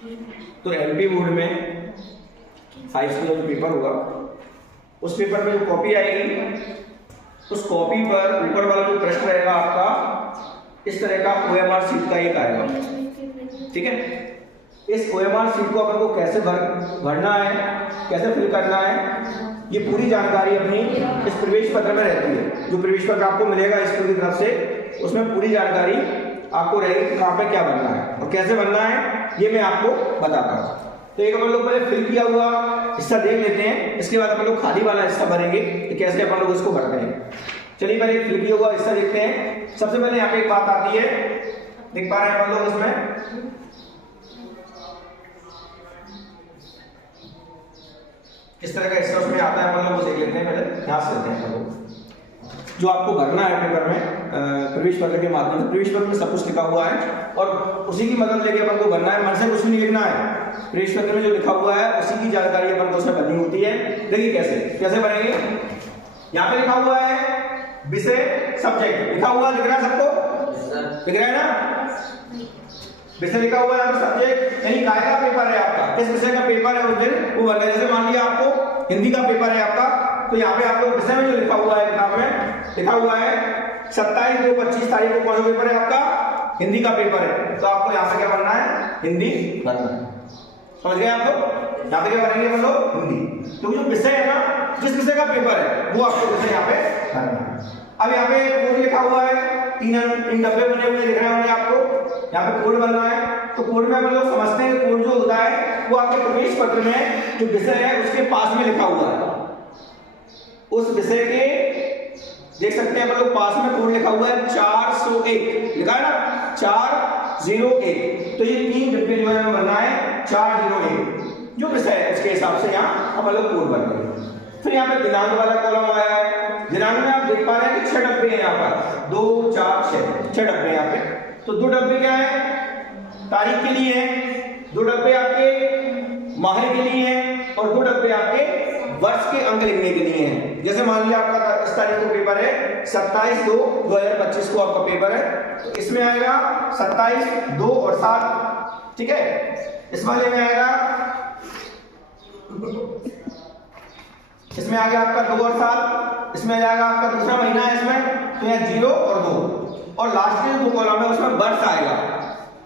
तो MP board में high school का जो पेपर होगा उस पेपर में जो कॉपी आएगी उस कॉपी पर ऊपर वाला जो प्रश्न रहेगा आपका इस तरह का ओएमआर शीट का एक आएगा, ठीक है। इस ओएमआर शीट को अपन को कैसे भरना है, कैसे फिल करना है, ये पूरी जानकारी अपनी इस प्रवेश पत्र में रहती है। जो प्रवेश पत्र आपको मिलेगा स्कूल की तरफ से उसमें पूरी जानकारी आपको रहेगी कहाँ पे क्या बनना है और कैसे बनना है, ये मैं आपको बताता हूँ। तो एक अपन लोग पहले फिल किया हुआ हिस्सा देख लेते हैं, इसके बाद अपन लोग खाली वाला हिस्सा भरेंगे कि कैसे अपन लोग इसको भरते हैं। चलिए पहले फिल किया हुआ हिस्सा देखते हैं। सबसे पहले यहाँ पे एक बात आती है, देख पा रहे हैं अपन लोग इसमें किस तरह का हिस्सा उसमें आता है, अपन लोग देख लेते हैं। पहले ध्यान से लेते हैं अपन लोग जो आपको भरना है पेपर में प्रवेश पत्र के माध्यम से। प्रवेश पत्र में सब कुछ लिखा हुआ है और उसी की मदद लेके अपन को भरना है, मन से कुछ नहीं लिखना है। प्रवेश पत्र में जो लिखा हुआ है उसी की जानकारी अपन को उसमें भरनी होती है। देखिए कैसे भरेंगे। यहाँ पे लिखा हुआ है विषय सब्जेक्ट, लिखा हुआ दिख रहा है सबको, दिख रहा है ना। विषय लिखा हुआ है, सब्जेक्ट यानी काय का पेपर है आपका, किस विषय का पेपर है उस दिन वो भरना है। जैसे मान लिया आपको हिंदी का पेपर है आपका, तो यहाँ पे आपको विषय में जो लिखा हुआ है किताब में लिखा हुआ है 27/2/25 तारीख को कौन सा पेपर है आपका, हिंदी का पेपर है। तो आपको यहाँ पे क्या भरना है, हिंदी भरना है। समझ गए आप लोग। यहाँ पे क्या भरेंगे हम लोग, हिंदी। तो जो विषय है ना, जिस विषय का पेपर है वो आपको विषय यहाँ पे भरना है। अब यहाँ पे कोड लिखा हुआ है, तीन डब्बे बने हुए दिख रहे होंगे आपको। यहाँ पे कोड बनना है, तो कोड में हम लोग समझते हैं कोड जो होता है वो आपके प्रवेश पत्र में जो विषय है उसके पास में लिखा हुआ है। उस विषय के देख सकते हैं हम लोग पास में कोड लिखा हुआ है 401 लिखा है ना, 401। तो ये 3 डिब्बे जो है बनना है 401 जो विषय है उसके हिसाब से यहाँ हम लोग कोड बनाएंगे। फिर यहाँ पे दिनांक वाला कॉलम आया है। दिनांक में आप देख पा रहे हैं कि 6 डब्बे हैं यहाँ पर, 2 4 6 डब्बे यहाँ पे। तो 2 डब्बे क्या है, तारीख के लिए है, 2 डब्बे आपके माह के लिए हैं और 2 डब्बे आपके वर्ष के अंक लिखने के लिए हैं। जैसे मान लिया आपका इस तारीख को पेपर है 27/2/2025 को आपका पेपर है, तो इसमें आएगा 27, 2 और 7, ठीक है। इस वाले में आएगा, इसमें आ गया आपका 2 और 7, इसमें आ जाएगा आपका दूसरा महीना है इसमें, तो यहाँ 0 और 2 और लास्ट के 2 कॉलम है उसमें वर्ष आएगा।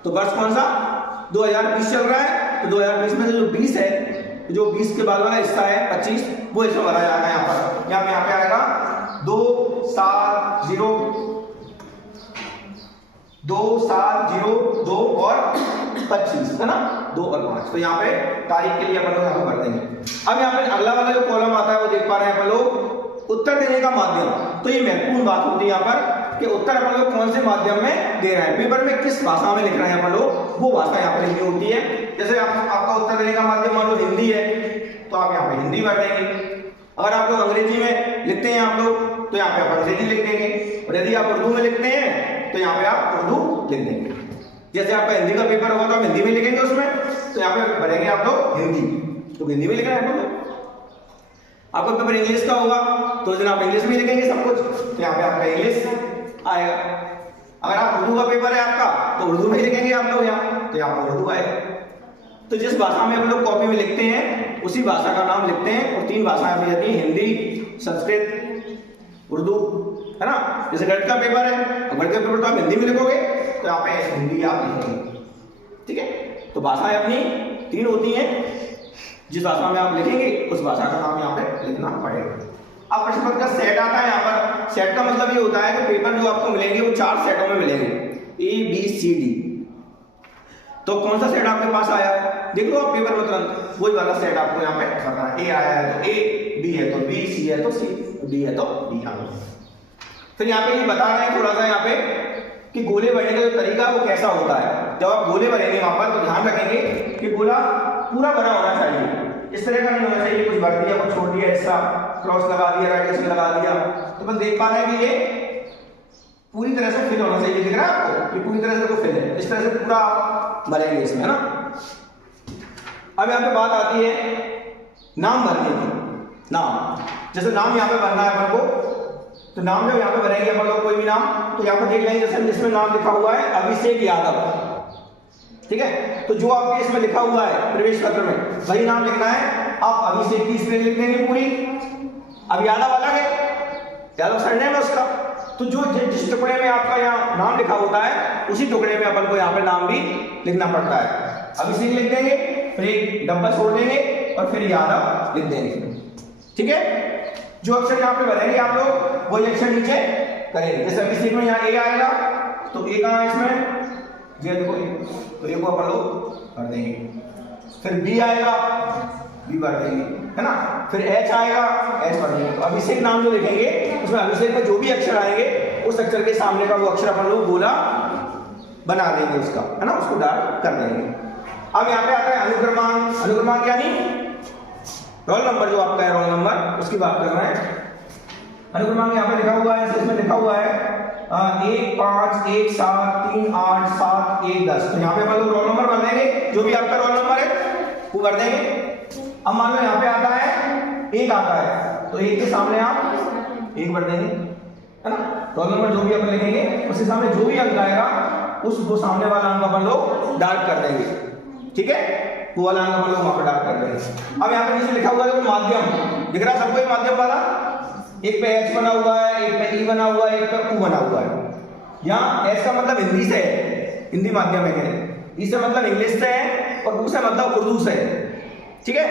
तो वर्ष कौन सा, 2020 चल रहा है, तो 2020 में जो 20 है, जो 20 के बाद वाला हिस्सा है 25 वो इसमें भरा जाएगा। यहाँ पर यहाँ पे आएगा 2 7 0 2 7 0 2 और 25 है ना, 2 और 5। तो यहाँ पे तारीख के लिए अपन लोग यहाँ पे भर देंगे। अब यहाँ पे अगला वाला जो कॉलम आता है वो देख पा रहे हैं अपन लोग, उत्तर देने का माध्यम। तो ये महत्वपूर्ण बात होती है यहाँ पर कि उत्तर अपन लोग कौन से माध्यम में दे रहे हैं, पेपर में किस भाषा में लिख रहे हैं अपन लोग, वो भाषा यहाँ पर लिखनी होती है। जैसे आपका उत्तर देने का माध्यम मान लो हिंदी है, तो आप यहाँ पे हिंदी भर देंगे। अगर आप लोग अंग्रेजी में लिखते हैं आप लोग, तो यहाँ पे आप अंग्रेजी लिख देंगे, और यदि आप उर्दू में लिखते हैं तो यहाँ पे आप उर्दू लिख देंगे। जैसे आपका हिंदी का पेपर होगा तो आप हिंदी में लिखेंगे उसमें, तो यहाँ पे भरेंगे आप लोग हिंदी, तो हिंदी में लिख रहे हैं। आपका पेपर इंग्लिश का होगा तो दिन आप इंग्लिश में लिखेंगे सब कुछ, तो यहाँ पे आपका इंग्लिश आएगा। अगर आप उर्दू का पेपर है आपका तो उर्दू में लिखेंगे आप लोग यहाँ, तो यहाँ पर उर्दू आएगा। तो जिस भाषा में हम लोग कॉपी में लिखते हैं उसी भाषा का नाम लिखते हैं, और 3 भाषाएं भी रहती हैं, हिंदी, संस्कृत, उर्दू, है ना। जैसे गणित का पेपर है, गणित का पेपर तो आप हिंदी में लिखोगे, तो यहाँ पे हिंदी आप लिखेंगे, ठीक है। तो भाषाएं अपनी 3 होती हैं, जिस भाषा में आप लिखेंगे उस भाषा का नाम यहाँ पे लिखना पड़ेगा। अब प्रश्न पत्र का सेट आता है। यहाँ पर सेट का मतलब ये होता है कि पेपर जो आपको मिलेंगे वो 4 सेटों में मिलेंगे, A B C D। तो कौन सा सेट आपके पास आया है, देख लो आप पेपर में तुरंत वही वाला सेट आपको यहाँ पे करना है। A आया है तो A, B है तो B, C है तो C, D है तो D। फिर यहाँ पे ये बता रहे हैं थोड़ा सा यहाँ पे कि गोले भरने का जो तरीका वो कैसा होता है। जब आप गोले भरेंगे वहां पर तो ध्यान रखेंगे कि गोला पूरा भरा होना चाहिए, इस तरह का नहीं होना चाहिए कुछ भर दिया कुछ छोड़ दिया, ऐसा क्रॉस लगा दिया, राइट से लगा दिया। तो बस देख पा रहे हैं कि ये पूरी तरह से फिल होना चाहिए, दिख रहा है आपको, ये पूरी तरह से तो फिल है, इस तरह से पूरा भरेंगे इसमें, है ना। अब यहाँ पे बात आती है नाम भरने की। नाम, जैसे नाम यहाँ पे भरना है अपन को, तो नाम जब यहाँ पे भरेंगे अपन लोग कोई भी नाम, तो यहाँ पे देख लेंगे जैसे इसमें नाम लिखा हुआ है अभिषेक यादव, ठीक है। तो जो आपके इसमें लिखा हुआ है प्रवेश पत्र में वही नाम लिखना है। आप अभिषेक की स्पेलिंग लिख देंगे पूरी। अब यादव अलग है, यादव सरनेम है उसका, तो जो जिस टुकड़े में आपका यहाँ नाम लिखा होता है उसी टुकड़े में अपन को यहाँ पे नाम भी लिखना पड़ता है। अभिषेक लिख देंगे, फिर एक डब्बा छोड़ देंगे और फिर यादव लिख देंगे। ठीक है, जो अक्षर यहाँ पे बनेंगे आप लोग वही अक्षर नीचे करेंगे। जैसे अभिषेक में यहाँ ए आएगा तो ए कहाँ है इसमें, ये देखो तो ए को अपन लोग भर देंगे। फिर बी आएगा, बी भर देंगे, है ना। फिर एच आएगा, एच भर देंगे। तो अभिषेक नाम जो लिखेंगे उसमें अभिषेक में जो भी अक्षर आएंगे उस अक्षर के सामने का वो अक्षर अपन लोग गोला बना देंगे उसका, है ना, उसको डार्क कर देंगे। अब यहाँ पे आता है अनुक्रमांक। अनुक्रमांक यानी रोल नंबर, जो आपका है रोल नंबर उसकी बात कर रहे हैं। अनुक्रमांक यहाँ पे लिखा हुआ है, इसमें लिखा हुआ है 1 5 1 7 3 8 7 1 10। तो यहाँ पे अपन लोग रोल नंबर भर देंगे, जो भी आपका रोल नंबर है वो भर देंगे। अब मान लो यहाँ पे आता है 1 आता है तो 1 के सामने आप 1 भर देंगे, है ना। रोल नंबर जो भी अपन लिखेंगे उसके सामने जो भी अंक आएगा उसको सामने वाला अंक अपन लोग डार्क कर देंगे। ठीक है, वो वाला अंक अपन लोग वहां पर डार्क कर देंगे। अब यहाँ पे नीचे लिखा हुआ है माध्यम, दिख रहा है सबको ये माध्यम वाला। एक पे एच बना हुआ है, एक पे ई बना हुआ है, एक पे उ बना हुआ है। यहाँ एच का मतलब हिंदी से है, हिंदी माध्यम है। ई से मतलब इंग्लिश से है और उ से मतलब उर्दू से है। ठीक है,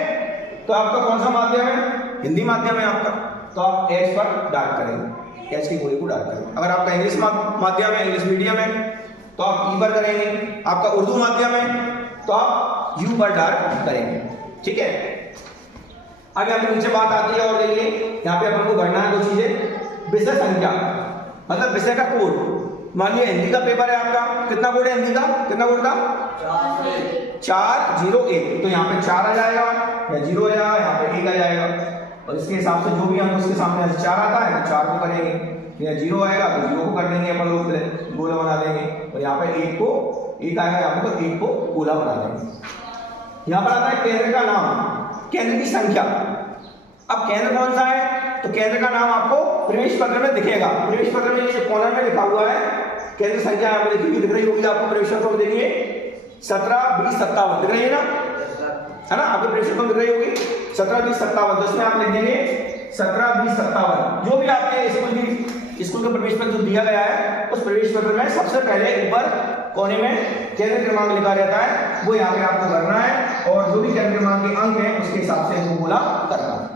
तो आपका कौन सा माध्यम है, हिंदी माध्यम है आपका, तो आप एच पर डार्क करेंगे, एच की गोली को डार्क करेंगे। अगर आपका इंग्लिश माध्यम है, इंग्लिश मीडियम है तो आप ई पर करेंगे। आपका उर्दू माध्यम है तो आप यू पर डार्क करेंगे। ठीक है, अब यहाँ पे नीचे बात आती है और देखिए यहाँ पे अपन को करना है दो चीजें। विषय संख्या मतलब विषय का कोड। मान लिया हिंदी का पेपर है आपका, कितना कोड है हिंदी का, कितना कोड का 401, तो यहाँ पे 4 आ जाएगा या 0 आ जाएगा, यहाँ पे 1 आ जाएगा। और इसके हिसाब से जो भी हम उसके सामने 4 आता है तो 4 को करेंगे, या 0 आएगा तो 0 को कर देंगे अपन लोग, गोला बना देंगे। और यहाँ पे 1 को 1 आएगा यहाँ पे तो 1 को गोला बना देंगे। यहाँ पर आता है केंद्र का नाम, केंद्र की संख्या। अब केंद्र कौन सा है, तो केंद्र का नाम आपको प्रवेश पत्र में दिखेगा। प्रवेश पत्र में ये कॉर्नर में लिखा हुआ है केंद्र संख्या, यहाँ पे दिख रही होगी आपको। प्रवेश पत्र में देखिए 17 20 57 दिख रही है ना, है ना, आपके प्रवेश पत्र में दिख रही होगी 17 20 57। तो इसमें आप लिख देंगे 17 20 57। जो भी आपके स्कूल का प्रवेश पत्र दिया गया है उस प्रवेश पत्र में सबसे पहले ऊपर कोने में केंद्र क्रमांक लिखा रहता है, वो यहाँ पे आपको भरना है। और जो भी केंद्र क्रमांक के अंक हैं उसके हिसाब से इनको गोला करना है।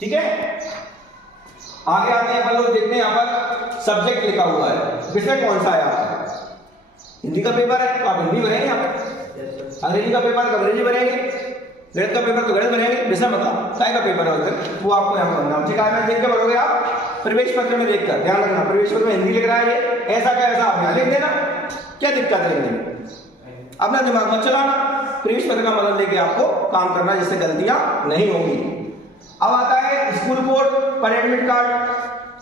ठीक है, आगे आते हैं अपन लोग देखते हैं यहाँ पर सब्जेक्ट लिखा हुआ है, विषय कौन सा है आपका। हिंदी का पेपर है तो आप हिंदी भरेंगे, यहाँ पे अंग्रेजी का पेपर तो अंग्रेजी भरेंगे, गणित का पेपर तो गणित भरेंगे। विषय मतलब काय का पेपर है उधर वो आपको यहाँ पर भरना। ठीक है, देख के भरोगे आप प्रवेश पत्र में देखकर, ध्यान रखना प्रवेश पत्र में हिंदी लिख रहा है ये ऐसा का ऐसा आप यहाँ लिख देना, क्या दिक्कत है लिखने में, अपना दिमाग मत चलाना। प्रवेश पत्र का मतलब लेके आपको काम करना जिससे गलतियां नहीं होंगी। अब आता है स्कूल कोड पर एडमिट कार्ड।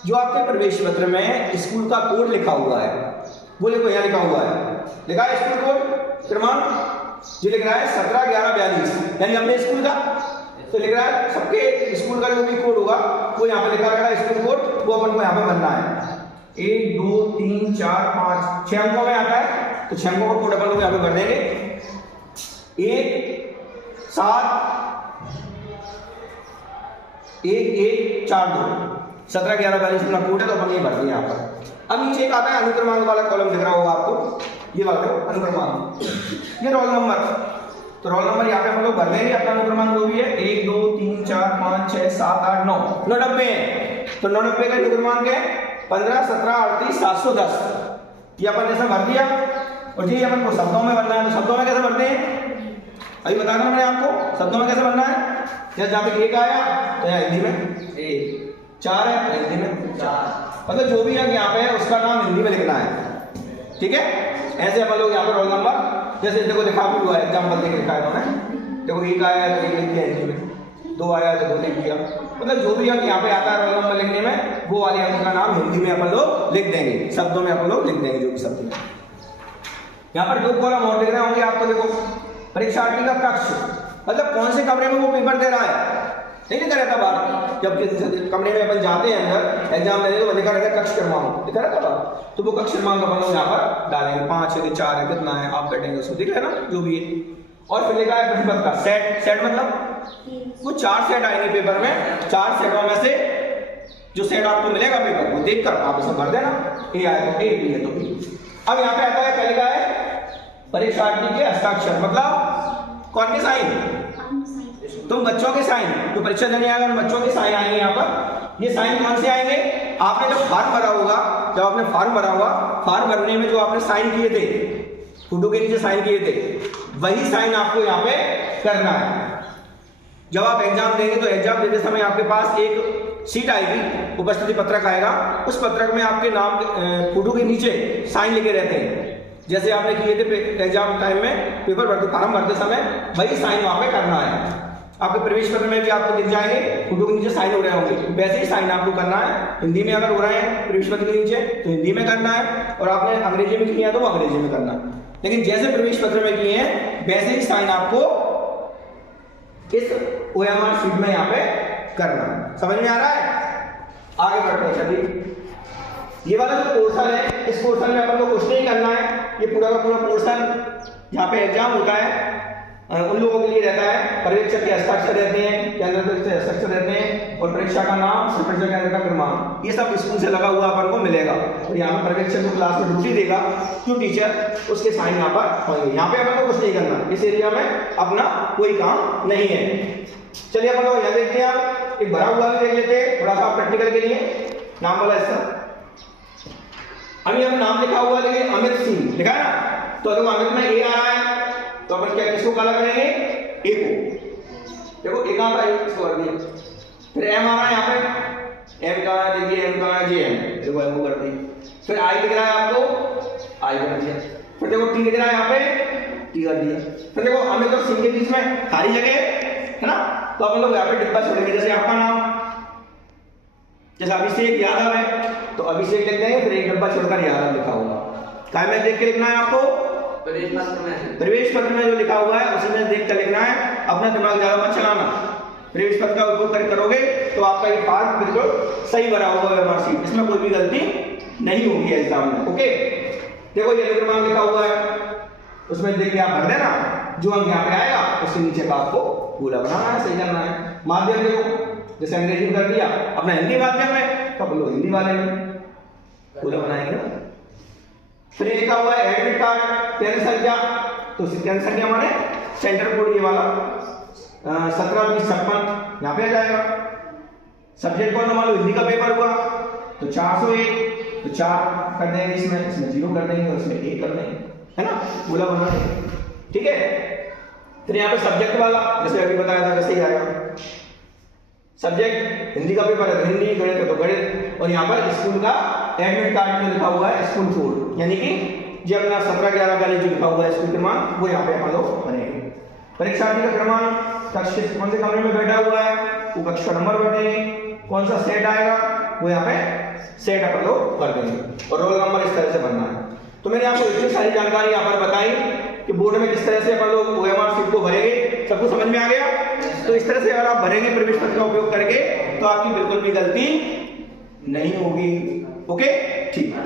जो आपके प्रवेश पत्र में स्कूल का कोड लिखा हुआ है वो देखो यहाँ लिखा हुआ है, लिखा है स्कूल कोड क्रमांक जो लिख रहा है 17 11 42, यानी अपने स्कूल का तो लिख रहा है सबके स्कूल का जो भी कोड होगा वो यहाँ पे लिखा रहेगा स्कूल कोड, वो अपन को यहाँ पे बनना है। 1 2 3 4 5 6 अंकों में आता है तो 6 अंकों का कोड अपन लोग यहाँ पे भर देंगे। 1 7 1 1 4 2 17 11 42 अपना कोड है तो अपन ये भर देंगे यहाँ पर। अब नीचे एक आता है अनुक्रमांक वाला कॉलम दिख रहा होगा आपको, ये बात है अनुक्रमांक, ये रोल नंबर। तो रोल नंबर यहाँ पे हम लोग भर देंगे अपना अनुक्रमांक जो भी है 1 2 3 4 5 6 7 8 9 90 है। तो 90 का अनुक्रमांक है 15 17 38 710। ये अपन जैसे भर दिया और जी अपन को शब्दों में भरना है, तो शब्दों में कैसे भरते हैं अभी बता रहा हूं मैंने आपको, शब्दों में कैसे भरना है। जहाँ पे 1 आया तो यहाँ हिंदी में 1, 4 है तो हिंदी में 4, मतलब जो भी है यहाँ पे है उसका नाम हिंदी में लिखना है। ठीक है, ऐसे अपन लोग यहाँ पे रोल नंबर जैसे देखो लिखा भी हुआ है, एग्जाम्पल देके लिखा है उन्होंने। देखो 1 आया तो 1 लिख दिया हिंदी में, 2 आया तो 2 लिख दिया, मतलब जो भी अंक यहाँ पे आता है रोल नंबर लिखने में वो वाले अंक का नाम हिंदी में अपन लोग लिख देंगे, शब्दों में अपन लोग लिख देंगे जो भी शब्द। यहाँ पर 2 कॉलम और लिख रहे होंगे आपको, देखो परीक्षार्थी का कक्ष मतलब कौन से कमरे में वो पेपर दे रहा है, नहीं लिखा रहता बाहर, जब कमरे में अपन जाते हैं अंदर एग्जाम देने तो लिखा रहता है कक्ष क्रमांक, लिखा रहता है, तो वो कक्ष क्रमांक अपन लोग यहाँ पर डालेंगे, 5 है कि 4 है कितना है आप बैठेंगे उसको, दिख रहा है ना जो भी है। और फिर लिखा है प्रश्न पत्र का सेट, सेट मतलब वो 4 सेट आएंगे पेपर में, 4 सेटों में से जो सेट आपको मिलेगा पेपर वो देखकर आप इसे भर देना, ए आए तो ए, बी है तो बी। अब यहाँ पे आता है क्या लिखा है परीक्षार्थी के हस्ताक्षर, मतलब कौन के साइन, तुम बच्चों के साइन, जो परीक्षा देने आएगा उन बच्चों के साइन आएंगे यहाँ पर। ये साइन कौन से आएंगे, आपने जब फॉर्म भरा होगा, जब आपने फॉर्म भरा होगा, फॉर्म भरने में जो आपने साइन किए थे, फोटो के नीचे साइन किए थे, वही साइन आपको यहाँ पे करना है। जब आप एग्जाम देंगे तो एग्जाम देते समय आपके पास एक शीट आएगी, उपस्थिति पत्रक आएगा, उस पत्रक में आपके नाम फोटो के नीचे साइन लिखे रहते हैं, जैसे आपने किए थे एग्जाम टाइम में पेपर भरते फॉर्म भरते समय, वही साइन वहां पे करना है। आपके प्रवेश पत्र में भी आपको दिख जाएंगे फोटो के नीचे साइन हो रहे होंगे, वैसे ही साइन आपको करना है। हिंदी में अगर हो रहे हैं प्रवेश पत्र के नीचे तो हिंदी में करना है, और आपने अंग्रेजी में किया तो वो अंग्रेजी में करना है, लेकिन जैसे प्रवेश पत्र में किए हैं वैसे ही साइन आपको इस ओएमआर शीट में यहाँ पे करना है। समझ में आ रहा है? आगे बढ़ते हैं, चलिए। ये वाला जो पोर्शन है, इस पोर्शन में अपन को कुछ नहीं करना है, ये पूरा का पूरा पोर्शन यहाँ पे एग्जाम होता है उन लोगों के लिए रहता है। परीक्षक के हस्ताक्षर रहते हैं, केंद्र के हस्ताक्षर रहते हैं, और परीक्षा का नाम, परीक्षा केंद्र का क्रमांक, ये सब स्कूल से लगा हुआ अपन को मिलेगा। और यहाँ पर परीक्षक को क्लास में ड्यूटी देगा जो टीचर, उसके साइन यहाँ पर होंगे। यहाँ पे अपन को कुछ नहीं करना, इस एरिया में अपना कोई काम नहीं है। चलिए अपन लोग यहाँ देखते हैं, एक भरा हुआ भी देख लेते हैं थोड़ा सा प्रैक्टिकल के लिए। नाम वाला हिस्सा अभी हम नाम लिखा हुआ देखिए अमित सिंह लिखा है ना, तो अगर अमित में ए आ रहा है तो अपन क्या किसको काला करेंगे, ए को। देखो ए कहां है, इसको कर दिया। फिर एम आ रहा है यहाँ पे, एम कहां है देखिए, एम कहां है, जे एम, देखो एम को कर दिया। फिर आई दिख रहा है आपको, आई कर दिया। फिर देखो टी दिख रहा है यहाँ पे, टी कर दिया। फिर देखो अमित और सिंह के बीच में खाली जगह है ना, तो अपन लोग यहाँ पे डिब्बा छोड़ेंगे, जैसे आपका नाम, जैसे अभिषेक यादव है तो अभिषेक लिख देंगे, फिर एक डब्बा छोड़कर यादव लिखा होगा। क्या में देख के लिखना है आपको, प्रवेश पत्र में जो लिखा हुआ है उसी में देख कर लिखना है, अपना दिमाग ज्यादा मत चलाना। प्रवेश पत्र का उपयोग कर करोगे तो आपका ये फॉर्म बिल्कुल सही भरा होगा मार्कशीट, इसमें कोई भी गलती नहीं होगी एग्जाम में। ओके, देखो ये क्रमांक लिखा हुआ है, उसमें देख के आप भर देना, जो अंक यहाँ पे आएगा उसके नीचे का आपको पूरा बनाना है, सही करना है। माध्यम देखो, जैसे अंग्रेजी में कर दिया, अपना हिंदी माध्यम में तो लोग हिंदी वाले में पूरा बनाएंगे ना। फिर लिखा हुआ है एडमिट कार्ड, केंद्र संख्या, तो केंद्र संख्या माने सेंटर कोड, ये वाला 17-20-56 यहाँ पे आ जाएगा। सब्जेक्ट कौन, मान लो हिंदी का पेपर हुआ तो 401, तो 4 कर देंगे, इसमें 0 कर देंगे, उसमें 1 कर देंगे, है ना, पूरा बना देंगे। ठीक है। फिर यहाँ पे सब्जेक्ट वाला, जैसे अभी बताया था वैसे ही आएगा। सब्जेक्ट हिंदी का पेपर है तो हिंदी, गणित है तो गणित, और यहाँ पर स्कूल का एडमिट कार्ड में लिखा हुआ है स्कूल कोड, यानी कि जो अपना 17-11 जो लिखा हुआ है स्कूल क्रमांक, वो यहाँ पे अपन लोग भरेंगे। परीक्षार्थी का क्रमांक, कक्ष कौन से कमरे में बैठा हुआ है वो कक्ष का नंबर भरेंगे, कौन सा सेट आएगा वो यहाँ पे सेट अपन लोग भर देंगे, और रोल नंबर इस तरह से भरना है। तो मैंने आपको इतनी सारी जानकारी यहाँ पर बताई कि बोर्ड में किस तरह से अपन लोग ओएमआर शीट को भरेंगे, सबको समझ में आ गया। तो इस तरह से अगर आप भरेंगे प्रवेश पत्र का उपयोग करके तो आपकी बिल्कुल भी गलती नहीं होगी। ओके, ठीक है।